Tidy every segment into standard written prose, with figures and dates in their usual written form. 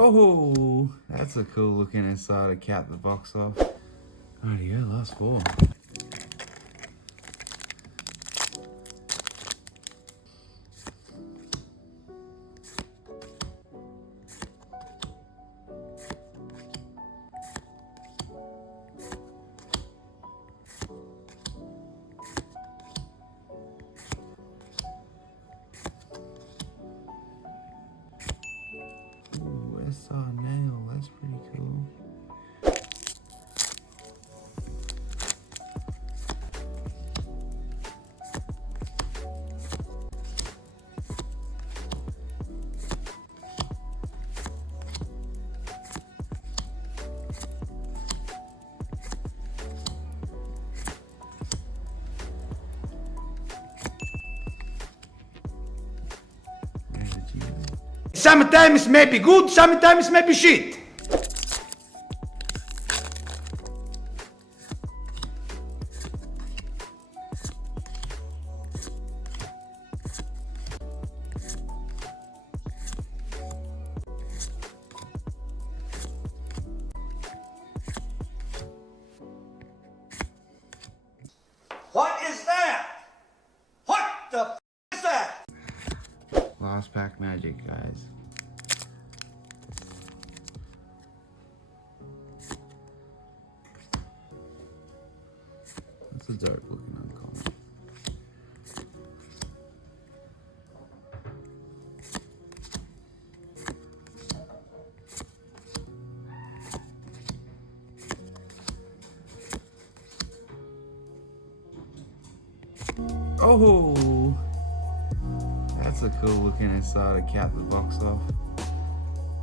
Oh, that's a cool looking inside to cap the box off. Rightio, last four. Ooh, SR nail, that's pretty cool. Sometimes maybe good, sometimes maybe shit. What is that? What the f is that? Last pack magic, guys. That's a dope looking uncommon. Oh, that's a cool looking inside to cap the box off.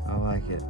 I like it.